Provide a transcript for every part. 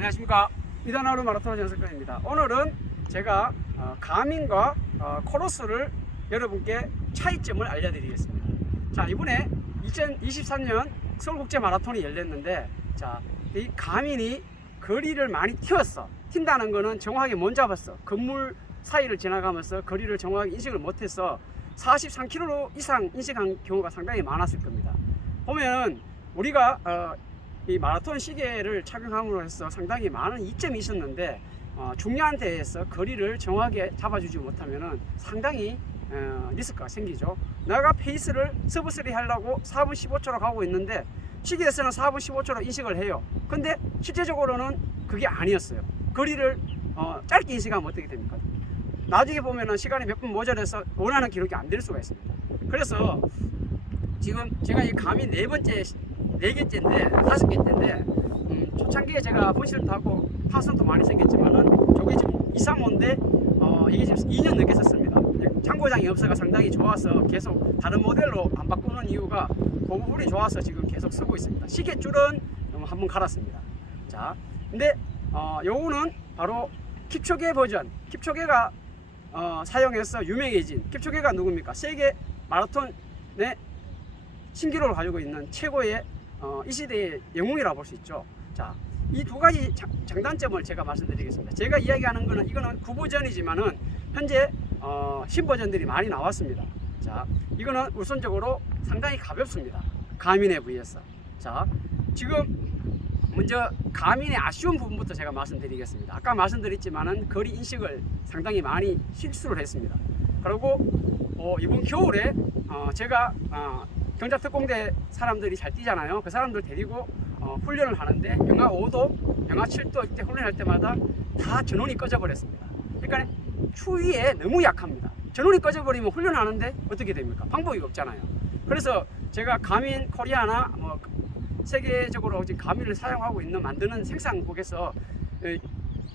안녕하십니까. 이단하루 마라톤 연습관입니다. 오늘은 제가 가민과 코로스를 여러분께 차이점을 알려드리겠습니다. 자, 이번에 2023년 서울국제 마라톤이 열렸는데, 자, 이 가민이 거리를 많이 튀었어. 튄다는 거는 정확하게 못 잡았어. 건물 사이를 지나가면서 거리를 정확하게 인식을 못해서 43km 이상 인식한 경우가 상당히 많았을 겁니다. 보면 우리가 이 마라톤 시계를 착용함으로 해서 상당히 많은 이점이 있었는데, 중요한 대회에서 거리를 정확하게 잡아주지 못하면 상당히 리스크가 생기죠. 내가 페이스를 서브3 하려고 4분 15초로 가고 있는데 시계에서는 4분 15초로 인식을 해요. 근데 실제적으로는 그게 아니었어요. 거리를 짧게 인식하면 어떻게 됩니까? 나중에 보면은 시간이 몇 분 모자라서 원하는 기록이 안 될 수가 있습니다. 그래서 지금 제가 이 가민 네 개째인데 5개째인데, 초창기에 제가 본실도 하고 파손도 많이 생겼지만은 저게 지금 235인데 이게 지금 2년 넘게 썼습니다. 창고장이 없어가 상당히 좋아서 계속 다른 모델로 안 바꾸는 이유가 그 부분이 좋아서 지금 계속 쓰고 있습니다. 시계줄은 한번 갈았습니다. 자, 근데 요거는 바로 킵초게 버전. 킵초게가 사용해서 유명해진, 킵초게가 누굽니까? 세계 마라톤의 신기록을 가지고 있는 최고의 이 시대의 영웅이라고 볼 수 있죠. 자, 이 두 가지 장단점을 제가 말씀드리겠습니다. 제가 이야기하는 거는 이거는 9버전이지만은 현재 신버전들이 많이 나왔습니다. 자, 이거는 우선적으로 상당히 가볍습니다. 가민에 비해서. 자, 지금 먼저 가민의 아쉬운 부분부터 제가 말씀드리겠습니다. 아까 말씀드렸지만은 거리 인식을 상당히 많이 실수를 했습니다. 그리고 이번 겨울에 제가 경자특공대 사람들이 잘 뛰잖아요. 그 사람들 데리고 훈련을 하는데 영하 5도, 영하 7도 이때 훈련할 때마다 다 전원이 꺼져버렸습니다. 그러니까 추위에 너무 약합니다. 전원이 꺼져버리면 훈련하는데 어떻게 됩니까? 방법이 없잖아요. 그래서 제가 가민 코리아나 세계적으로 지금 가민을 사용하고 있는 만드는 생산국에서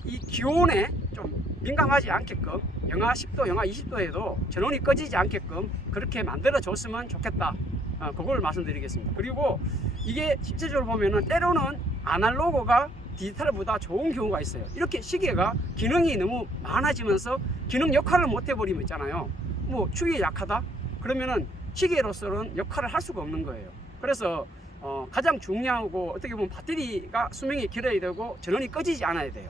이 기온에 좀 민감하지 않게끔 영하 10도, 영하 20도에도 전원이 꺼지지 않게끔 그렇게 만들어 줬으면 좋겠다. 그걸 말씀드리겠습니다. 그리고 이게 실제적으로 보면은 때로는 아날로그가 디지털보다 좋은 경우가 있어요. 이렇게 시계가 기능이 너무 많아지면서 기능 역할을 못 해버리면 있잖아요. 뭐 추위에 약하다? 그러면은 시계로서는 역할을 할 수가 없는 거예요. 그래서 가장 중요하고 어떻게 보면 배터리가 수명이 길어야 되고 전원이 꺼지지 않아야 돼요.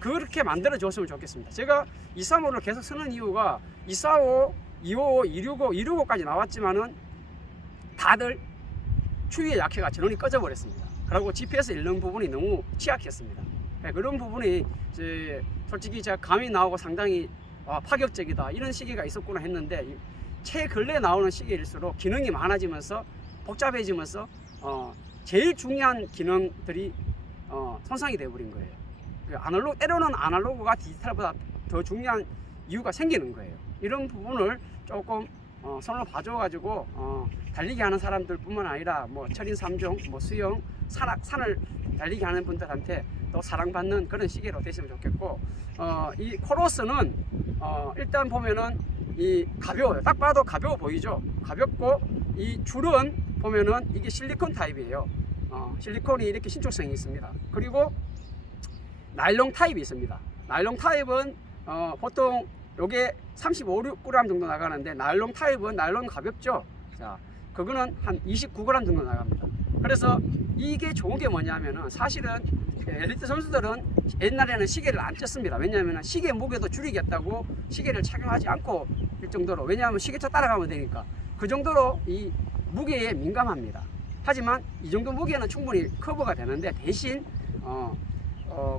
그렇게 만들어 줬으면 좋겠습니다. 제가 235를 계속 쓰는 이유가 245, 255, 265, 265까지 나왔지만은 다들 추위에 약해가 전원이 꺼져 버렸습니다. 그리고 GPS 읽는 부분이 너무 취약했습니다. 네, 그런 부분이 솔직히 제가 감이 나오고 상당히 파격적이다 이런 시기가 있었구나 했는데, 최근래 나오는 시기일수록 기능이 많아지면서 복잡해지면서 제일 중요한 기능들이 손상이 되어버린 거예요. 때로는 아날로그가 디지털보다 더 중요한 이유가 생기는 거예요. 이런 부분을 조금 손으로 봐줘가지고 달리기 하는 사람들 뿐만 아니라 뭐 철인 3종, 뭐 수영, 산을 달리기 하는 분들한테 또 사랑받는 그런 시계로 되시면 좋겠고, 이 코로스는 일단 보면은 이 가벼워요. 딱 봐도 가벼워 보이죠. 가볍고 이 줄은 보면은 이게 실리콘 타입이에요. 실리콘이 이렇게 신축성이 있습니다. 그리고 나일론 타입이 있습니다. 나일론 타입은 보통 요게 35, 6g 정도 나가는데, 나일론 타입은 나일론 가볍죠. 자, 그거는 한 29g 정도 나갑니다. 그래서 이게 좋은 게 뭐냐면은, 사실은 엘리트 선수들은 옛날에는 시계를 안 쪘습니다. 왜냐하면 시계 무게도 줄이겠다고 시계를 착용하지 않고 일 정도로, 왜냐하면 시계차 따라가면 되니까 그 정도로 이 무게에 민감합니다. 하지만 이 정도 무게는 충분히 커버가 되는데, 대신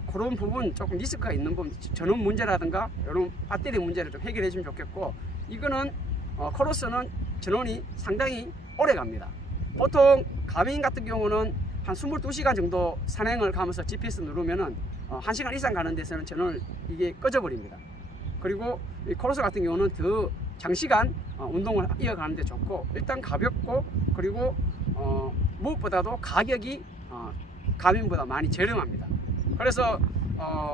그런 부분 조금 리스크가 있는 부분, 전원 문제라든가 이런 배터리 문제를 좀 해결해 주면 좋겠고, 이거는 코로스는 전원이 상당히 오래 갑니다. 보통 가민 같은 경우는 한 22시간 정도 산행을 가면서 GPS 누르면은 1시간 이상 가는 데서는 전원을 이게 꺼져 버립니다. 그리고 이 코로스 같은 경우는 더 장시간 운동을 이어가는 데 좋고, 일단 가볍고, 그리고 무엇보다도 가격이 가민보다 많이 저렴합니다. 그래서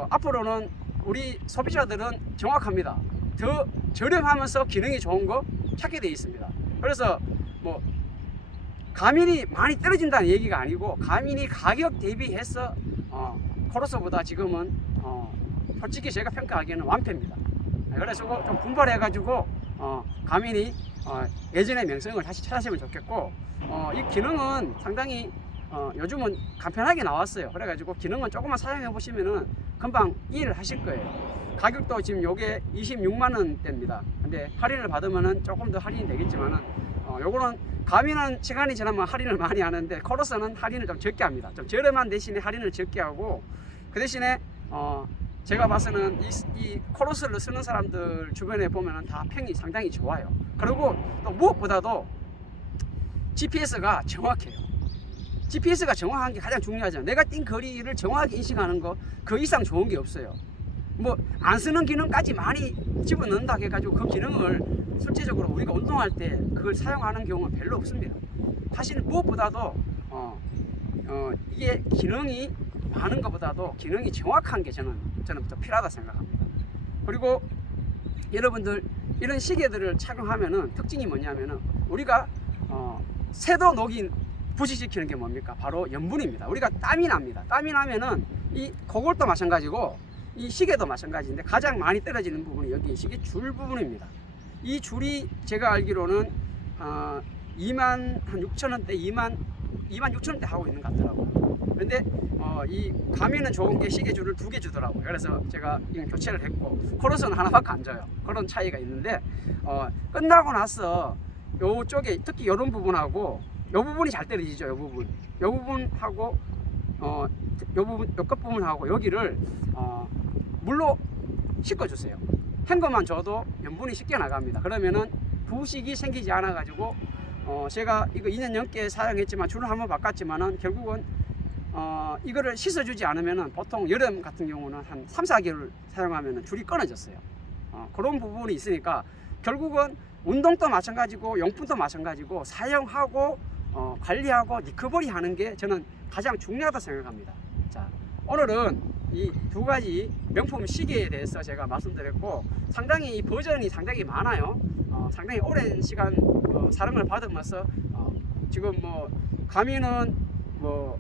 앞으로는 우리 소비자들은 정확합니다. 더 저렴하면서 기능이 좋은 거 찾게 되어 있습니다. 그래서 뭐 가민이 많이 떨어진다는 얘기가 아니고, 가민이 가격 대비해서 코러스보다 지금은 솔직히 제가 평가하기에는 완패입니다. 그래서 좀 분발해가지고 가민이 예전의 명성을 다시 찾았으면 좋겠고, 이 기능은 상당히 요즘은 간편하게 나왔어요. 그래가지고 기능은 조금만 사용해 보시면은 금방 이해를 하실 거예요. 가격도 지금 요게 26만 원대입니다. 근데 할인을 받으면은 조금 더 할인이 되겠지만은 요거는 가민은 시간이 지나면 할인을 많이 하는데 코러스는 할인을 좀 적게 합니다. 좀 저렴한 대신에 할인을 적게 하고, 그 대신에 제가 봐서는 이 코러스를 쓰는 사람들 주변에 보면은 다 평이 상당히 좋아요. 그리고 또 무엇보다도 GPS가 정확해요. GPS가 정확한 게 가장 중요하죠. 내가 뛴 거리를 정확하게 인식하는 거 그 이상 좋은 게 없어요. 뭐 안 쓰는 기능까지 많이 집어넣는다 해가지고 그 기능을 실제적으로 우리가 운동할 때 그걸 사용하는 경우는 별로 없습니다. 사실 무엇보다도 이게 기능이 많은 것보다도 기능이 정확한 게 저는 더 필요하다 생각합니다. 그리고 여러분들 이런 시계들을 착용하면은 특징이 뭐냐면은 우리가 새도 녹인 부식시키는 게 뭡니까? 바로 염분입니다. 우리가 땀이 납니다. 땀이 나면은 이 그것도 마찬가지고 이 시계도 마찬가지인데 가장 많이 떨어지는 부분이 여기 시계 줄 부분입니다. 이 줄이 제가 알기로는 2만 6천 원대, 2만 6천 원대 하고 있는 것 같더라고요. 그런데 이 가민은 좋은 게 시계 줄을 2개 주더라고요. 그래서 제가 이건 교체를 했고, 코러스는 하나밖에 안 줘요. 그런 차이가 있는데 끝나고 나서 요쪽에 특히 이런 부분하고 요 부분이 잘 떨어지죠. 요 부분하고 요 끝부분하고 여기를 물로 씻어주세요. 헹궈만 줘도 염분이 씻겨 나갑니다. 그러면은 부식이 생기지 않아 가지고 제가 이거 2년 넘게 사용했지만 줄을 한번 바꿨지만은 결국은 이거를 씻어주지 않으면은 보통 여름 같은 경우는 한 3, 4개월 사용하면은 줄이 끊어졌어요. 그런 부분이 있으니까 결국은 운동도 마찬가지고 용품도 마찬가지고 사용하고 관리하고 리커버리 하는 게 저는 가장 중요하다 생각합니다. 자, 오늘은 이 두 가지 명품 시계에 대해서 제가 말씀드렸고, 상당히 이 버전이 상당히 많아요. 상당히 오랜 시간 사랑을 받으면서 지금 뭐 가민은 뭐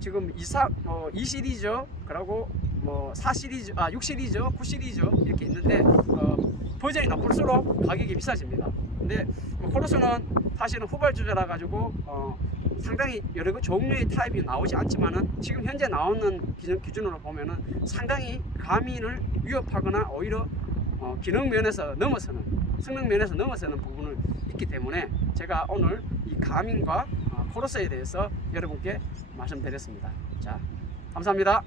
지금 2 시리즈, 그리고 뭐 4 시리즈, 6 시리즈, 9 시리즈 이렇게 있는데 버전이 높을수록 가격이 비싸집니다. 근데 코러스는 사실은 후발주자라 가지고 상당히 여러 종류의 타입이 나오지 않지만은 지금 현재 나오는 기준으로 보면은 상당히 가민을 위협하거나 오히려 기능 면에서 넘어서는, 성능 면에서 넘어서는 부분은 있기 때문에 제가 오늘 이 가민과 코러스에 대해서 여러분께 말씀드렸습니다. 자, 감사합니다.